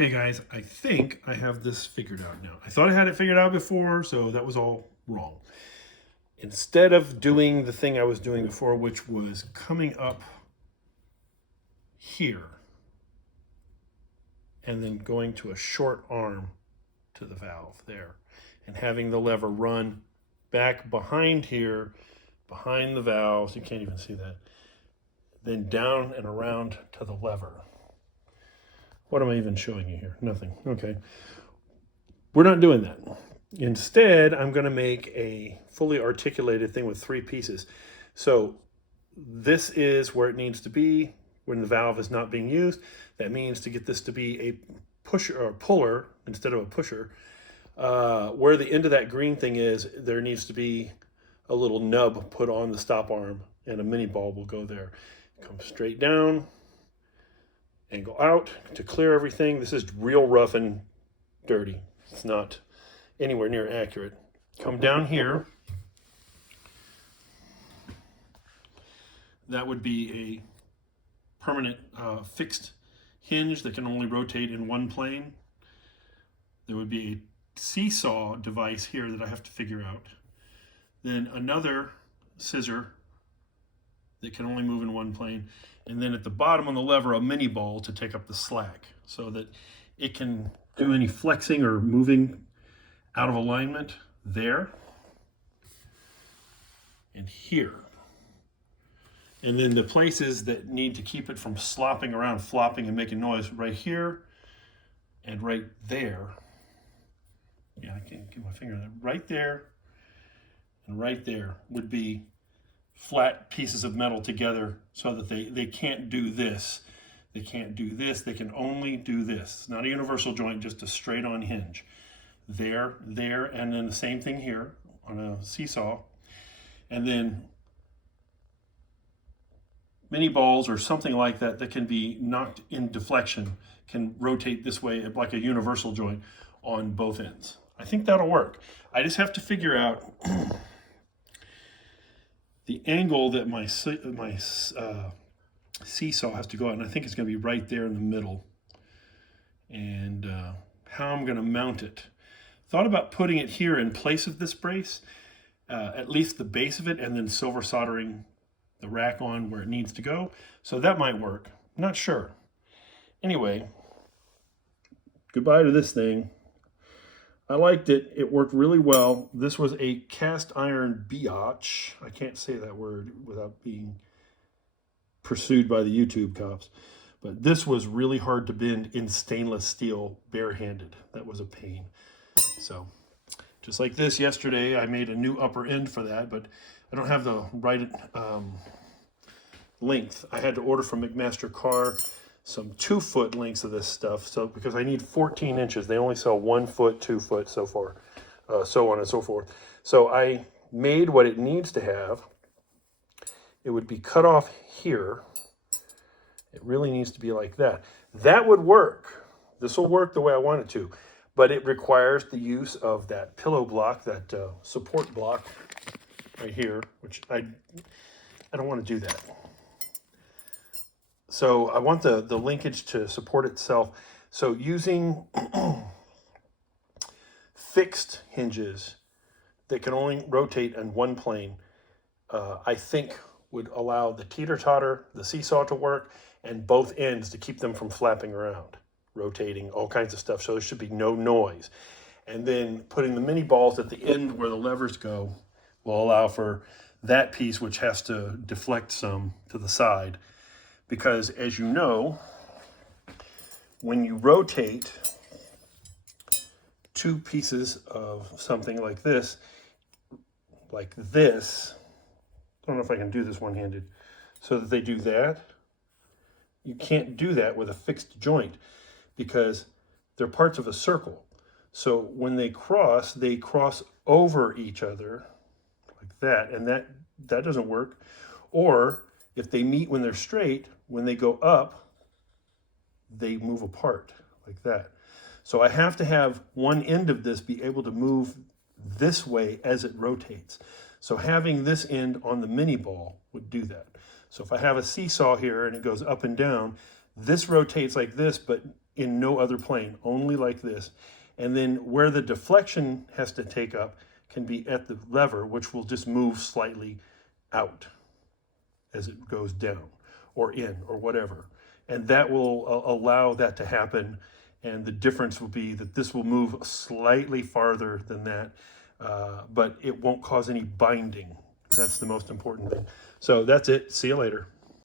Hey guys, I think I have this figured out now. I thought I had it figured out before, so that was all wrong. Instead of doing the thing I was doing before, which was coming up here and then going to a short arm to the valve there and having the lever run back behind here, behind the valves, you can't even see that, then down and around to the lever. What am I even showing you here? Nothing. Okay. We're not doing that. Instead, I'm going to make a fully articulated thing with 3 pieces. So this is where it needs to be when the valve is not being used. That means to get this to be a pusher or puller instead of a pusher. Where the end of that green thing is, there needs to be a little nub put on the stop arm, and a mini ball will go there. Come straight down and go out to clear everything. This is real rough and dirty. It's not anywhere near accurate. Come down here. That would be a permanent fixed hinge that can only rotate in one plane. There would be a seesaw device here that I have to figure out. Then another scissor that can only move in one plane. And then at the bottom on the lever, a mini ball to take up the slack so that it can do any flexing or moving out of alignment there and here. And then the places that need to keep it from slopping around, flopping and making noise, right here and right there. Yeah, I can't get my finger there. Right there and right there would be flat pieces of metal together so that they can't do this. They can't do this. They can only do this. It's not a universal joint, just a straight on hinge. There, and then the same thing here on a seesaw. And then mini balls or something like that that can be knocked in deflection can rotate this way like a universal joint on both ends. I think that'll work. I just have to figure out the angle that my seesaw has to go out, and I think it's going to be right there in the middle, and how I'm going to mount it. Thought about putting it here in place of this brace, at least the base of it, and then silver soldering the rack on where it needs to go. So that might work. Not sure. Anyway, goodbye to this thing. I liked it. It worked really well. This was a cast iron biatch. I can't say that word without being pursued by the YouTube cops. But this was really hard to bend in stainless steel barehanded. That was a pain. So just like this yesterday, I made a new upper end for that, but I don't have the right length. I had to order from McMaster Carr some 2-foot lengths of this stuff. So because I need 14 inches, they only sell 1 foot, 2 foot, so far, so on and so forth. So I made what it needs to have. It would be cut off here. It really needs to be like that. That would work. This will work the way I want it to, but it requires the use of that pillow block, that support block right here, which I don't want to do that. So I want the linkage to support itself. So using fixed hinges that can only rotate in one plane, I think would allow the teeter-totter, the seesaw to work, and both ends to keep them from flapping around, rotating, all kinds of stuff. So there should be no noise. And then putting the mini balls at the end where the levers go will allow for that piece, which has to deflect some to the side. Because as you know, when you rotate 2 pieces of something like this, I don't know if I can do this one-handed, so that they do that. You can't do that with a fixed joint because they're parts of a circle. So when they cross over each other like that, and that doesn't work. Or if they meet when they're straight, when they go up, they move apart like that. So I have to have one end of this be able to move this way as it rotates. So having this end on the mini ball would do that. So if I have a seesaw here and it goes up and down, this rotates like this, but in no other plane, only like this. And then where the deflection has to take up can be at the lever, which will just move slightly out as it goes down or in or whatever. And that will allow that to happen. And the difference will be that this will move slightly farther than that, but it won't cause any binding. That's the most important thing. So that's it. See you later.